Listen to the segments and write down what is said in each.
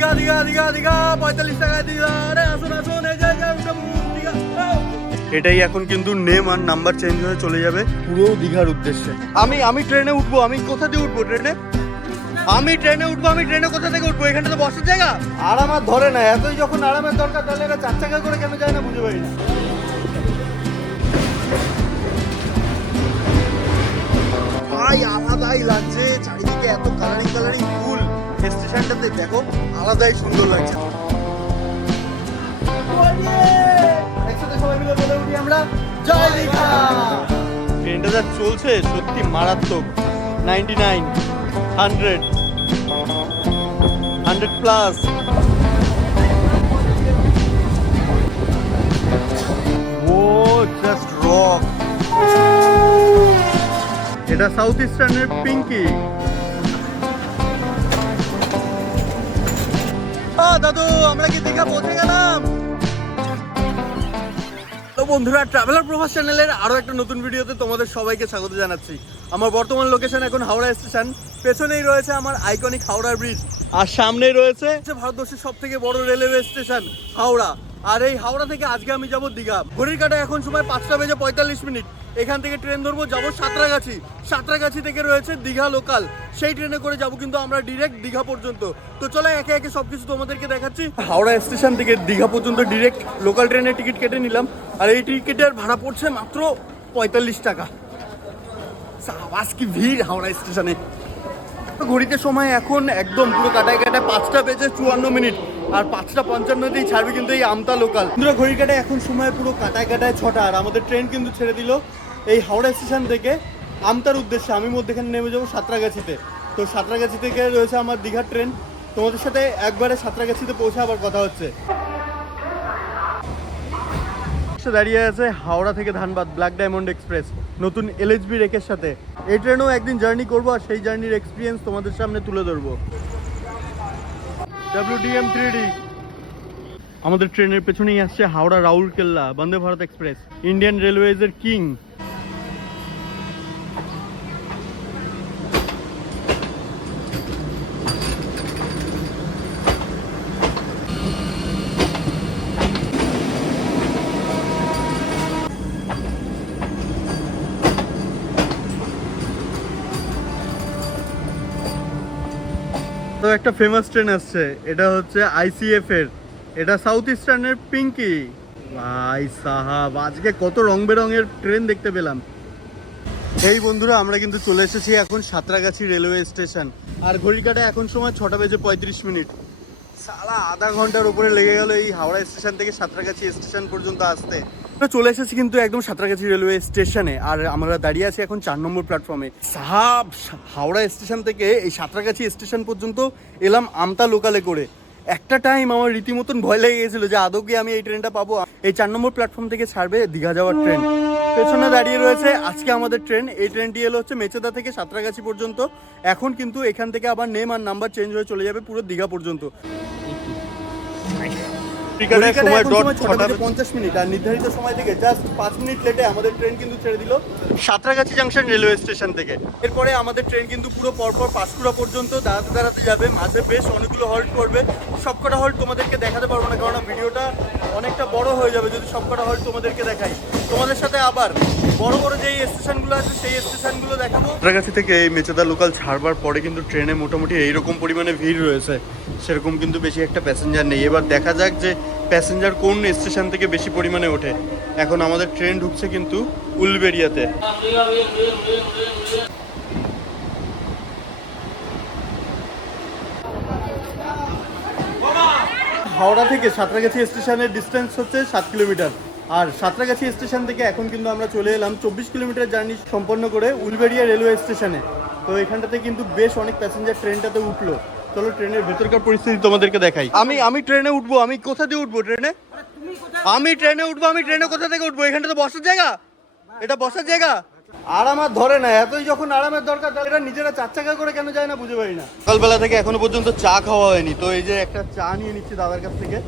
দীঘা দীঘা দীঘা দীঘা 45 টাকায় দীঘা। আরে আসুন আসুন, এই যে দীঘা। এটাই এখন কিন্তু নেম আর নাম্বার চেঞ্জ হয়ে চলে যাবে পুরো দীঘার উদ্দেশ্যে। আমি ট্রেনে উঠবো। আমি কোথা দিয়ে উঠবো ট্রেনে? আমি ট্রেনে কোথা থেকে উঠবো? এখানে তো বসার জায়গা। আরাম আর ধরে না, এতই যখন আরামের দরকার তাহলে এটা 4 চাকা করে কেন যায় না বুঝতে পারি না। ভাই আলাদাই লাগছে, চারিদিকে এত কালারিং ফুল। স্টেশনটাতে দেখো আলাদাই সুন্দর লাগছে। একসাথে সবাই মিলে বলে উঠি আমরা জয় দীঘা। ট্রেনটা যা চলছে সত্যি মারাত্মক। 99, 100 প্লাস। ও জাস্ট রক। এটা সাউথ ইস্টার্নের পিঙ্কি। দাদু আমরা কি দীঘা পৌঁছে গেলাম? তো বন্ধুরা, ট্রাভেলার প্রভাস চ্যানেলের আরো একটা নতুন ভিডিওতে তোমাদের সবাইকে স্বাগত জানাচ্ছি। আমার বর্তমান লোকেশন এখন হাওড়া স্টেশন। পেছনেই রয়েছে আমার আইকনিক হাওড়া ব্রিজ, আর সামনেই রয়েছে ভারতবর্ষের সব থেকে বড় রেলওয়ে স্টেশন হাওড়া। আর এই হাওড়া থেকে আজকে আমি যাব দীঘা। ঘড়ির কাঁটায় এখন সময় 5:45। এখান থেকে ট্রেন ধরবো, যাবো সাঁতরাগাছি। সাঁতরাগাছি থেকে রয়েছে দীঘা লোকাল, সেই ট্রেনে করে যাবো কিন্তু আমরা ডিরেক্ট দীঘা পর্যন্ত। তো চলো একে একে সবকিছু তোমাদেরকে দেখাচ্ছি। হাওড়া স্টেশন থেকে দীঘা পর্যন্ত ডিরেক্ট লোকাল ট্রেনের টিকিট কেটে নিলাম, আর এই টিকিটের ভাড়া পড়ছে মাত্র 45 টাকা। আওয়াজ কি ভিড় হাওড়া স্টেশনে। ঘড়িতে সময় এখন একদম পুরো কাটায় 5:54, আর 5:55তেই ছাড়বে কিন্তু এই আমতা লোকাল। কিন্তু ঘড়ির কাটায় এখন সময় পুরো কাটায় 6টা, আর আমাদের ট্রেন কিন্তু ছেড়ে দিল এই হাওড়া স্টেশন থেকে আমতার উদ্দেশ্যে। আমি মধ্যেখানে নেমে যাবো সাঁতরাগাছিতে। তো সাঁতরাগাছি থেকে রয়েছে আমার দীঘার ট্রেন। তোমাদের সাথে একবারে সাঁতরাগাছিতে পৌঁছে আবার কথা হচ্ছে। দাঁড়িয়ে আছে হাওড়া থেকে ধানবাদ ব্ল্যাক ডায়মন্ড এক্সপ্রেস, নতুন LHB রেকের সাথে। এই ট্রেনেও একদিন জার্নি করবো, আর সেই জার্নির এক্সপিরিয়েন্স তোমাদের সামনে তুলে ধরবো। WDM 3D। আমাদের ট্রেনের পেছনেই আসছে Howrah Rourkela Vande Bharat express, Indian railways এর কিং। তো একটা ফেমাস ট্রেন আসছে, এটা হচ্ছে ICF এর, এটা সাউথ ইস্টার্নের পিঙ্কি। ভাই সাহাব, আজকে কত রং বেরঙের ট্রেন দেখতে পেলাম। এই বন্ধুরা, আমরা কিন্তু চলে এসেছি এখন সাঁতরাগাছি রেলওয়ে স্টেশন, আর ঘড়ির কাঁটায় এখন সময় 6:35। সালা আধা ঘন্টার উপরে লেগে গেল এই হাওড়া স্টেশন থেকে সাঁতরাগাছি স্টেশন পর্যন্ত আসতে। চলে এসেছি কিন্তু একদম সাঁতরাগাছি রেলওয়ে স্টেশনে, আর আমরা দাঁড়িয়ে আছি এখন 4 নম্বর প্ল্যাটফর্মে। সাহাব, হাওড়া স্টেশন থেকে এই সাঁতরাগাছি স্টেশন পর্যন্ত এলাম আমতা লোকালে করে। একটা টাইম আমার রীতিমতন ভয় লেগে গেছিলো যে আদৌ কি আমি এই ট্রেনটা পাবো। এই 4 নম্বর প্ল্যাটফর্ম থেকে ছাড়বে দীঘা যাওয়ার ট্রেন। পেছনে দাঁড়িয়ে রয়েছে আজকে আমাদের ট্রেন। এই ট্রেনটি এলো হচ্ছে মেচেদা থেকে সাঁতরাগাছি পর্যন্ত। এখন কিন্তু এখান থেকে আবার নেম আর নাম্বার চেঞ্জ হয়ে চলে যাবে পুরো দীঘা পর্যন্ত। সময় 6:50, আর নির্ধারিত সময় থেকে জাস্ট 5 মিনিট লেটে আমাদের ট্রেন কিন্তু ছেড়ে দিল সাঁতরাগাছি জাংশন রেলওয়ে স্টেশন থেকে। এরপরে আমাদের ট্রেন কিন্তু পুরো পরপর পাঁশকুড়া পর্যন্ত দাঁড়াতে যাবে। মাঝে বেশ অনেকগুলো হল্ট করবে। সবকটা হল্ট তোমাদেরকে দেখাতে পারবো না, কারণ ভিডিওটা অনেকটা বড় হয়ে যাবে যদি সবকটা হল্ট তোমাদেরকে দেখাই। তোমাদের সাথে আবার বড় বড় যেই স্টেশনগুলো আছে সেই স্টেশনগুলো দেখাবো। সাঁতরাগাছি থেকে এই মেচেদা লোকাল ছাড়বার পরে কিন্তু ট্রেনে মোটামুটি এইরকম পরিমাণে ভিড় রয়েছে, সেরকম কিন্তু বেশি একটা প্যাসেঞ্জার নেই। এবার দেখা যাক যে প্যাসেঞ্জার কোন স্টেশন থেকে বেশি পরিমাণে ওঠে। এখন আমাদের ট্রেন ঢুকছে কিন্তু উলবেড়িয়াতে। হাওড়া থেকে সাঁতরাগাছি স্টেশনের ডিস্টেন্স হচ্ছে 7 কিলোমিটার, আর সাঁতরাগাছি স্টেশন থেকে এখন কিন্তু আমরা চলে এলাম 24 কিলোমিটার জার্নি সম্পন্ন করে উলবেড়িয়া রেলওয়ে স্টেশনে। তো এখানটাতে কিন্তু বেশ অনেক প্যাসেঞ্জার ট্রেনটাতে উঠলো। চলো ট্রেনের ভেতরকার পরিস্থিতি তোমাদেরকে দেখাই। আমি ট্রেনে উঠবো। আমি কোথা দিয়ে উঠবো ট্রেনে? আমি ট্রেনে কোথা থেকে উঠবো? এখানটা তো বসার জায়গা, এটা বসার জায়গা। আরাম আর ধরে না, এতই যখন আরামের দরকার তাহলে এটা নিজেরা 4 চাকা করে কেন যায় না বুঝতে পারি না। সকালবেলা থেকে এখনো পর্যন্ত চা খাওয়া হয়নি, তো এই যে একটা চা নিয়ে নিচ্ছি দাদার কাছ থেকে।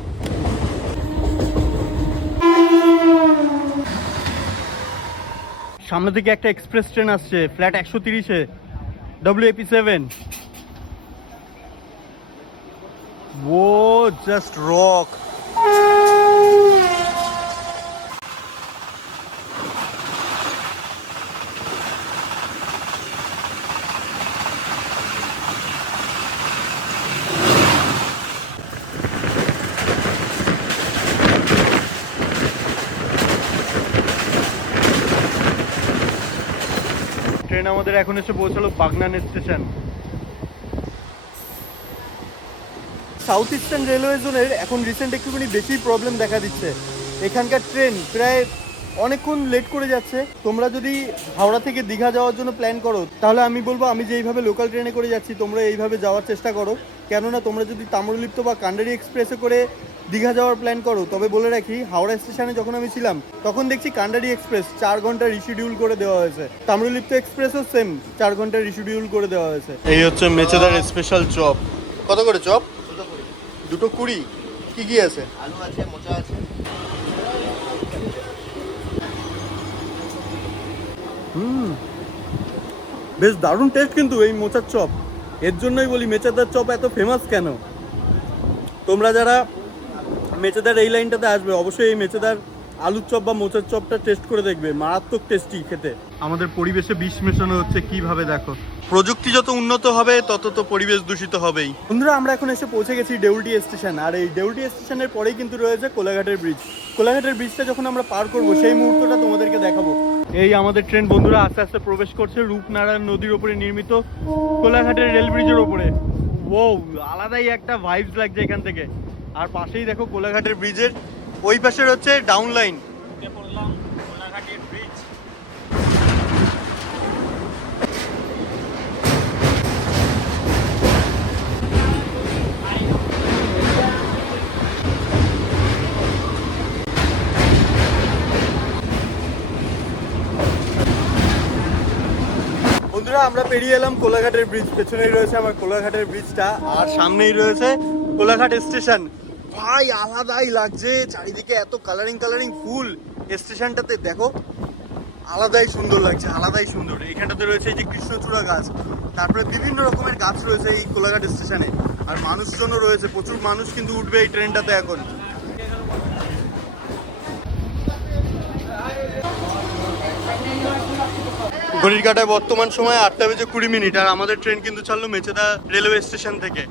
সামনে থেকে একটা এক্সপ্রেস ট্রেন আসছে ফ্ল্যাট 130-এ, WAP7। वो जस्ट रॉक। ট্রেন আমাদের এখন এসে পৌঁছালো Bagnan station. South eastern railway জোনের এখন রিসেন্ট একটুখানি বেশি প্রবলেম দেখা দিচ্ছে। এখানকার ট্রেন প্রায় অনেকক্ষণ লেট করে যাচ্ছে। তোমরা যদি হাওড়া থেকে দীঘা যাওয়ার জন্য প্ল্যান করো তাহলে আমি বলবো আমি যেইভাবে লোকাল ট্রেনে করে যাচ্ছি তোমরা এইভাবে যাওয়ার চেষ্টা করো। কেননা তোমরা যদি তাম্রলিপ্ত বা কান্ডারি এক্সপ্রেসে করে দীঘা যাওয়ার প্ল্যান করো তবে বলে রাখি হাওড়া স্টেশনে যখন আমি ছিলাম তখন দেখছি কান্ডারি এক্সপ্রেস 4 ঘন্টা রিশিডিউল করে দেওয়া হয়েছে, তাম্রলিপ্ত এক্সপ্রেসও সেম 4 ঘন্টা রিশিডিউল করে দেওয়া হয়েছে। এই হচ্ছে মেচেদার স্পেশাল চপ। কত করে চপ? 220। কি কি আছে? আলু আছে, মোচা আছে। বেশ দারুণ টেস্ট কিন্তু এই মোচার চপ। এর জন্যই বলি মেচেদার চপ এত ফেমাস কেন। তোমরা যারা মেচেদার এই লাইনটাতে আসবে অবশ্যই এই মেচেদার আলুর চপ বা মোচার চপটা টেস্ট করে দেখবে, মারাত্মক টেস্টি খেতে। আমাদের পরিবেশে বিষ মেশানো হচ্ছে কিভাবে দেখো। প্রযুক্তি যত উন্নত হবে তত তো পরিবেশ দূষিত হবেই। বন্ধুরা আমরা এখন এসে পৌঁছে গেছি দেউলটি স্টেশন। আর এই দেউলটি স্টেশনের পরেই কিন্তু রয়েছে কোলাঘাটের ব্রিজ। কোলাঘাটের ব্রিজটা যখন আমরা পার করব সেই মুহূর্তটা তোমাদেরকে দেখাবো। এই আমাদের ট্রেন বন্ধুরা আস্তে আস্তে প্রবেশ করছে রূপনারায়ণ নদীর উপরে নির্মিত কোলাঘাটের রেল ব্রিজের উপরে। ও আলাদাই একটা ভাইবস লাগছে এখান থেকে। আর পাশেই দেখো কোলাঘাটের ব্রিজের ওই পাশের হচ্ছে ডাউন লাইন। কোলাঘাটের ব্রিজ। বন্ধুরা আমরা পেরিয়ে এলাম কোলাঘাটের ব্রিজ। পেছনেই রয়েছে আমার কোলাঘাটের ব্রিজটা আর সামনেই রয়েছে কোলাঘাট স্টেশন। ভাই আলাদাই লাগছে, চারিদিকে এত কালারিং কালারিং ফুল স্টেশনটাতে দেখো, আলাদাই সুন্দর লাগছে, আলাদাই সুন্দর। এখানটাতে রয়েছে এই যে কৃষ্ণচূড়া গাছ, তারপরে বিভিন্ন রকমের গাছ রয়েছে এই কোলাঘাট স্টেশনে। আর মানুষজনও রয়েছে, প্রচুর মানুষ কিন্তু উঠবে এই ট্রেনটাতে এখন। ঘড়ির কাঁটায় বর্তমান সময় 8:20 আর আমাদের ট্রেন কিন্তু ছাড়লো মেচেদা রেলওয়ে স্টেশন থেকে।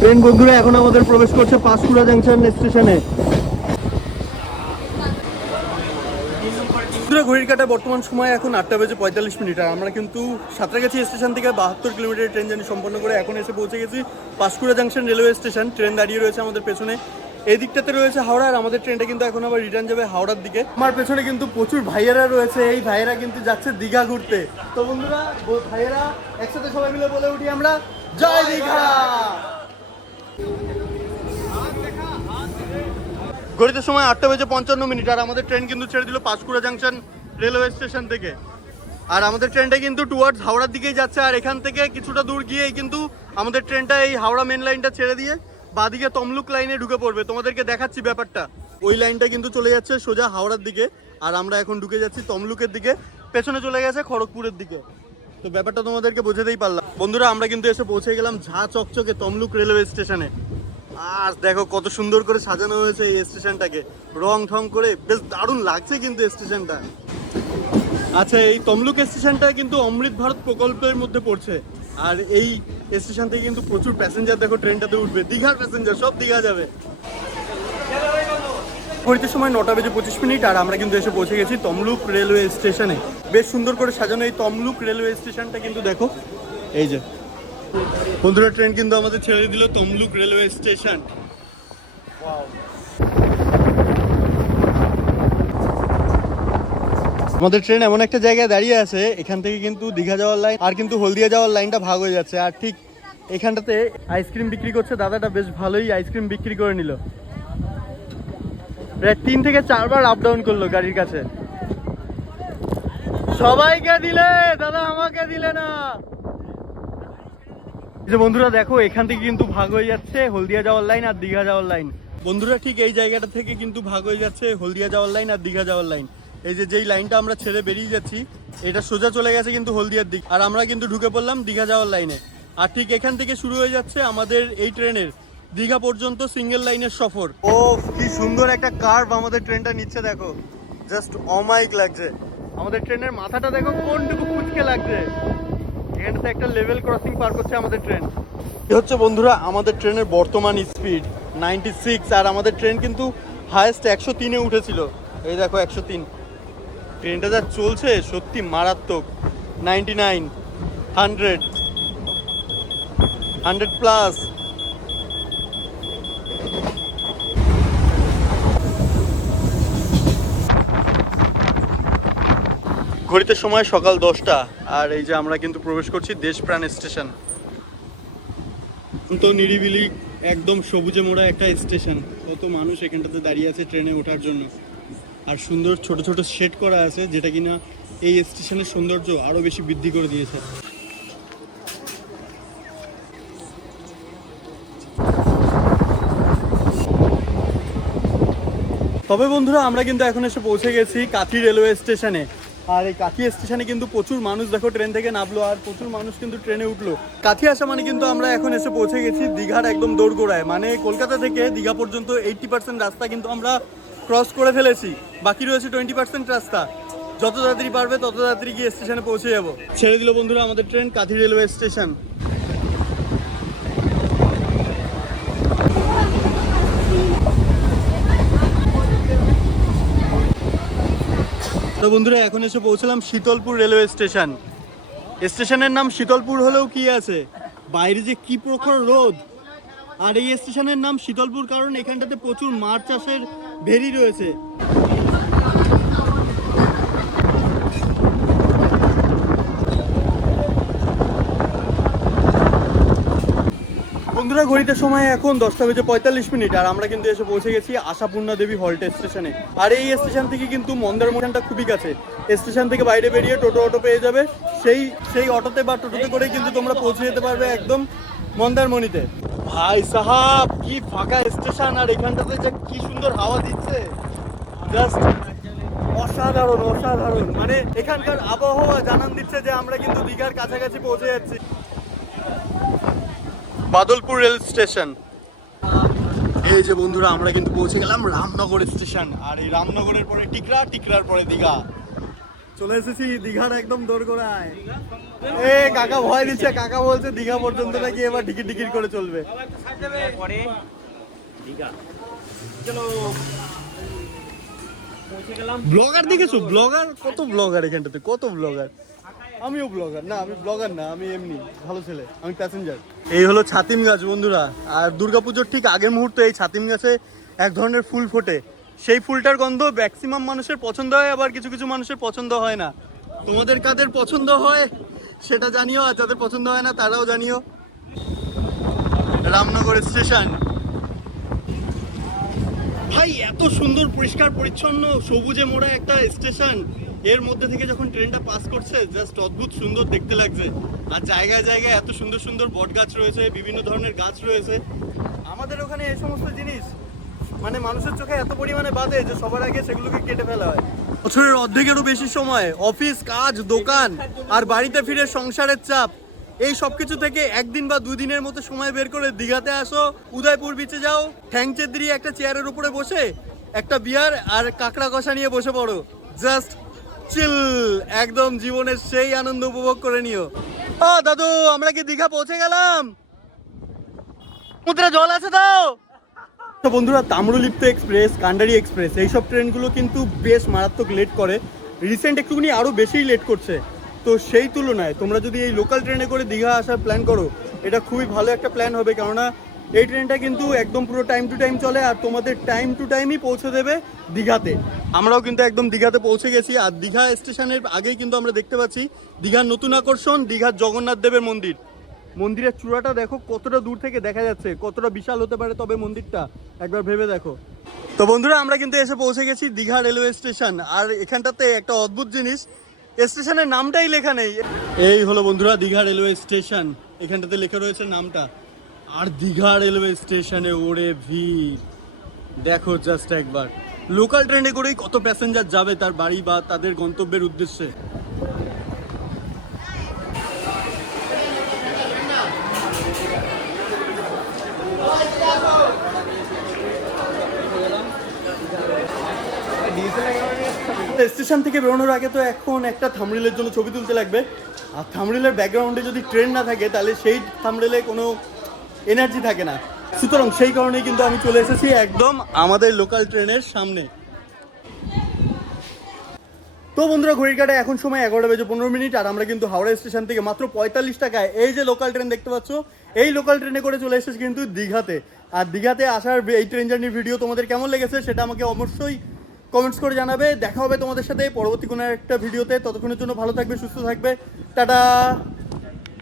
ট্রেন বন্ধুরা এখন আমাদের প্রবেশ করছে পাঁশকুড়া জাংশন স্টেশনে। ঘড়ির কাঁটায় বর্তমান সময় এখন 8:45 আর আমরা কিন্তু সাঁতরাগাছি স্টেশন থেকে 72 কিলোমিটার ট্রেন জার্নি সম্পন্ন করে এখন এসে পৌঁছে গেছি Panskura junction railway station. Train দাঁড়িয়ে রয়েছে আমাদের পেছনে, এই দিকটাতে রয়েছে হাওড়া। আর আমাদের ট্রেনটা কিন্তু এখন আবার রিটার্ন যাবে হাওড়ার দিকে। আমার পেছনে কিন্তু প্রচুর ভাইয়েরা রয়েছে, এই ভাইয়েরা কিন্তু যাচ্ছে দীঘা ঘুরতে। তো বন্ধুরা ভাইয়েরা একসাথে সবাই মিলে বলে উঠি আমরা জয় দীঘা। ঘড়িতে সময় 8:55 আর আমাদের ট্রেন কিন্তু ছেড়ে দিল পাঁশকুড়া জাংশন রেলওয়ে স্টেশন থেকে। আর আমাদের ট্রেনটা কিন্তু টুয়ার্ডস হাওড়ার দিকেই যাচ্ছে। আর এখান থেকে কিছুটা দূর গিয়েই কিন্তু আমাদের ট্রেনটা এই হাওড়া মেন লাইনটা ছেড়ে দিয়ে বাদিকে তমলুক লাইনে ঢুকে পড়বে। তোমাদেরকে দেখাচ্ছি ব্যাপারটা। ওই লাইনটা কিন্তু চলে যাচ্ছে সোজা হাওড়ার দিকে আর আমরা এখন ঢুকে যাচ্ছি তমলুকের দিকে, পেছনে চলে গেছে খড়গপুরের দিকে। তো ব্যাপারটা তোমাদেরকে বোঝাতেই পারলাম। বন্ধুরা আমরা কিন্তু এসে পৌঁছে গেলাম ঝা চকচকে তমলুক রেলওয়ে স্টেশনে। আর দেখো কত সুন্দর করে সাজানো হয়েছে এই স্টেশনটাকে, রং ঠং করে বেশ দারুণ লাগছে কিন্তু স্টেশনটা। আচ্ছা এই তমলুক স্টেশনটা কিন্তু অমৃত ভারত প্রকল্পের মধ্যে পড়ছে। আর এই স্টেশন থেকে কিন্তু প্রচুর প্যাসেঞ্জার দেখো ট্রেনটাতে উঠবে, দীঘার প্যাসেঞ্জার, সব দীঘা যাবে। ঘড়িতে সময় 9:25 আর আমরা কিন্তু এসে পৌঁছে গেছি তমলুক রেলওয়ে স্টেশনে। বেশ সুন্দর করে সাজানো এই তমলুক রেলওয়ে স্টেশনটা কিন্তু দেখো। এই যে বন্ধুরা ট্রেন কিন্তু আমাদের ছেড়ে দিল তমলুক রেলওয়ে স্টেশন। আমাদের ট্রেন এমন একটা জায়গায় দাঁড়িয়ে আছে, এখান থেকে কিন্তু দীঘা যাওয়ার লাইন আর কিন্তু হলদিয়া যাওয়ার লাইনটা ভাগ হয়ে যাচ্ছে। আর ঠিক এখানটাতে আইসক্রিম বিক্রি করছে দাদাটা, বেশ ভালোই আইসক্রিম বিক্রি করে নিল। প্রায় 3 থেকে 4 বার আপ ডাউন করলো গাড়ির কাছে। সবাইকে দিলে দাদা, আমাকে দিলে না। যে বন্ধুরা দেখো এখান থেকে কিন্তু ভাগ হয়ে যাচ্ছে হলদিয়া যাওয়ার লাইন আর দীঘা যাওয়ার লাইন। বন্ধুরা ঠিক এই জায়গাটা থেকে কিন্তু ভাগ হয়ে যাচ্ছে হলদিয়া যাওয়ার লাইন আর দীঘা যাওয়ার লাইন। এই যে যেই লাইনটা আমরা ছেড়ে বেরিয়ে যাচ্ছি এটা সোজা চলে গেছে কিন্তু হলদিয়ার দিক, আর আমরা কিন্তু ঢুকে পড়লাম দীঘা যাওয়ার লাইনে। আর ঠিক এখান থেকে শুরু হয়ে যাচ্ছে আমাদের এই ট্রেনের দীঘা পর্যন্ত সিঙ্গেল লাইনের সফর। ও কি সুন্দর একটা কার্ভ আমাদের ট্রেনটা নিচ্ছে, দেখো জাস্ট অমাইক লাগছে। আমাদের ট্রেনের মাথাটা দেখো কোনটুকু কুচকে লাগছে। এখানটাতে একটা লেভেল ক্রসিং পার করছে আমাদের ট্রেন। এ হচ্ছে বন্ধুরা আমাদের ট্রেনের বর্তমান স্পিড 96, আর আমাদের ট্রেন কিন্তু হায়েস্ট 103-এ উঠেছিল। এই দেখো 103। ট্রেনটা যা চলছে সত্যি মারাত্মক। 99, 100, 100+। ঘড়িতে সময় সকাল 10টা, আর এই যে আমরা কিন্তু প্রবেশ করছি দেশপ্রাণ স্টেশন। তো নিরিবিলি একদম সবুজে মোড়া একটা স্টেশন, কত মানুষ এখানটাতে দাঁড়িয়ে আছে ট্রেনে ওঠার জন্য। আর সুন্দর ছোট ছোট শেড করা আছে, যেটা কিনা এই স্টেশনের সৌন্দর্য আরো বেশি বৃদ্ধি করে দিয়েছে। তবে বন্ধুরা আমরা কিন্তু এখন এসে পৌঁছে গেছি কাথি রেলওয়ে স্টেশনে। আর এই কাথি স্টেশনে কিন্তু প্রচুর মানুষ দেখো ট্রেন থেকে নামলো, আর প্রচুর মানুষ কিন্তু ট্রেনে উঠলো। কাথি আসা মানে কিন্তু আমরা এখন এসে পৌঁছে গেছি দীঘার একদম দোরগোড়ায়। মানে কলকাতা থেকে দীঘা পর্যন্ত 80% রাস্তা কিন্তু আমরা ক্রস করে ফেলেছি, বাকি রয়েছে 20% রাস্তা। যত তাড়াতাড়ি পারবে তত তাড়াতাড়ি গিয়ে স্টেশনে পৌঁছে যাবো। ছেড়ে দিল বন্ধুরা আমাদের ট্রেন কাথি রেলওয়ে স্টেশন। তো বন্ধুরা এখন এসে পৌঁছলাম শীতলপুর রেলওয়ে স্টেশন। স্টেশনের নাম শীতলপুর হলেও কি আছে, বাইরে যে কি প্রখর রোদ। আর এই স্টেশনের নাম শীতলপুর কারণ এখানটাতে প্রচুর মাছ চাষের ভেরি রয়েছে। বন্ধুরা ঘড়িতে সময় এখন 10:45, আর আমরা কিন্তু এসে পৌঁছে গেছি আশাপূর্ণা দেবী হল্ট স্টেশনে। আর এই স্টেশন থেকে কিন্তু মন্দারমণিটা খুবই কাছে। স্টেশন থেকে বাইরে বেরিয়ে টোটো অটো পেয়ে যাবে, সেই অটোতে বা টোটোতে করে কিন্তু তোমরা পৌঁছে যেতে পারবে একদম মন্দারমণিতে। ভাই সাহাব কি ফাঁকা স্টেশন, আর এখানটাতে যে কি সুন্দর হাওয়া দিচ্ছে, জাস্ট অসাধারণ অসাধারণ। মানে এখানকার আবহাওয়া জানান দিচ্ছে যে আমরা কিন্তু দীঘার কাছাকাছি পৌঁছে যাচ্ছি। Badalpur rail station. এই যে বন্ধুরা আমরা কিন্তু পৌঁছে গেলাম রামনগর স্টেশন। আর এই রামনগরের পরে টিকরা, টিকরার পরে দীঘা। চলে এসেছি দীঘার একদম দোরগোড়ায়। এ কাকা ভয় দিচ্ছে, কাকা বলছে দীঘা পর্যন্ত নাকি এবার টিকিট টিকিট করে চলবে। ব্লগার দেখেছো? ব্লগার কত ব্লগার এখানটাতে, কত ব্লগার। আমিও ব্লগার না, আমি ব্লগার না, আমি এমনি ভালো ছেলে, আমি প্যাসেঞ্জার। এই হলো ছাতিম গাছ বন্ধুরা। আর দুর্গাপুজোর ঠিক আগের মুহূর্তে এই ছাতিম গাছে এক ধরনের ফুল ফোটে। সেই ফুলটার গন্ধ ম্যাক্সিমাম মানুষের পছন্দ হয়, আবার কিছু কিছু মানুষের পছন্দ হয় না। তোমাদের কাদের পছন্দ হয় সেটা জানিও, আর যাদের পছন্দ হয় না তারাও জানিও। রামনগর স্টেশন ভাই এত সুন্দর পরিষ্কার পরিচ্ছন্ন সবুজে মোড়া একটা স্টেশন, এর মধ্যে থেকে যখন ট্রেনটা পাস করছে জাস্ট অদ্ভুত সুন্দর দেখতে লাগছে। আর জায়গায় জায়গায় এত সুন্দর সুন্দর বট গাছ রয়েছে, বিভিন্ন ধরনের গাছ রয়েছে। আমাদের ওখানে এই সমস্ত জিনিস মানে মানুষের চোখে এত পরিমাণে বাধে যে সবার আগে সেগুলোকে কেটে ফেলা হয়। বছরের অর্ধেকেরও বেশি সময় অফিস কাজ, দোকান আর বাড়িতে ফিরে সংসারের চাপ, এই সবকিছু থেকে একদিন বা দুদিনের মতো সময় বের করে দীঘাতে আসো, উদয়পুর বিচে যাও, ঠ্যাংচেদ্রি একটা চেয়ারের উপরে বসে একটা বিয়ার আর কাঁকড়া কষা নিয়ে বসে পড়ো, জাস্ট চিল, একদম জীবনের সেই আনন্দ উপভোগ করে নিও। ও দাদু আমরা কি দীঘা পৌঁছে গেলাম? সমুদ্রে জল আছে তো বন্ধুরা, তাম্রলিপ্ত এক্সপ্রেস, কান্ডারি এক্সপ্রেস এইসব ট্রেনগুলো কিন্তু বেশ মারাত্মক লেট করে। রিসেন্ট একটুখানি আরও বেশিই লেট করছে। তো সেই তুলনায় তোমরা যদি এই লোকাল ট্রেনে করে দীঘা আসার প্ল্যান করো, এটা খুবই ভালো একটা প্ল্যান হবে। কেননা এই ট্রেনটা কিন্তু একদম পুরো টাইম টু টাইম চলে, আর তোমাদের টাইম টু টাইমই পৌঁছে দেবে দীঘাতে। আমরাও কিন্তু একদম দীঘাতে পৌঁছে গেছি। আর দীঘা স্টেশনের আগেই কিন্তু আমরা দেখতে পাচ্ছি দীঘার নতুন আকর্ষণ, দীঘার জগন্নাথ দেবের মন্দির। মন্দিরের চূড়াটা দেখো কতটা দূর থেকে দেখা যাচ্ছে, কতটা বিশাল হতে পারে তবে মন্দিরটা, একবার ভেবে দেখো। তো বন্ধুরা আমরা কিন্তু এসে পৌঁছে গেছি দীঘা রেলওয়ে স্টেশন। আর এখানটাতে একটা অদ্ভুত জিনিস, স্টেশনের নামটাই লেখা নেই। এই হলো বন্ধুরা দীঘা রেলওয়ে স্টেশন, এখানটাতে লেখা রয়েছে নামটা। আর দীঘা রেলওয়ে স্টেশনে ওরে ভিড় দেখো জাস্ট একবার। লোকাল ট্রেনে করেই কত প্যাসেঞ্জার যাবে তার বাড়ি বা তাদের গন্তব্যের উদ্দেশ্যে। স্টেশন থেকে বেরোনোর আগে তো এখন একটা থাম্বনেইলের জন্য ছবি তুলতে লাগবে, আর থাম্বনেইলের ব্যাকগ্রাউন্ডে যদি ট্রেন না থাকে তাহলে সেই থাম্বনেইলে কোনো এনার্জি থাকে না। সুতরাং সেই কারণেই কিন্তু আমি চলে এসেছি একদম আমাদের লোকাল ট্রেনের সামনে। তো বন্ধুরা, ঘড়ির কাঁটায় এখন সময় 11:15, আর আমরা কিন্তু হাওড়া স্টেশন থেকে মাত্র 45 টাকায় এই যে লোকাল ট্রেন দেখতে পাচ্ছ, এই লোকাল ট্রেনে করে চলে এসেছি কিন্তু দীঘাতে। আর দীঘাতে আসার এই ট্রেন জার্নির ভিডিও তোমাদের কেমন লেগেছে সেটা আমাকে অবশ্যই কমেন্টস করে জানাবে। দেখা হবে তোমাদের সাথে পরবর্তী কোনো একটা ভিডিওতে। ততক্ষণের জন্য ভালো থাকবে, সুস্থ থাকবে, টাটা।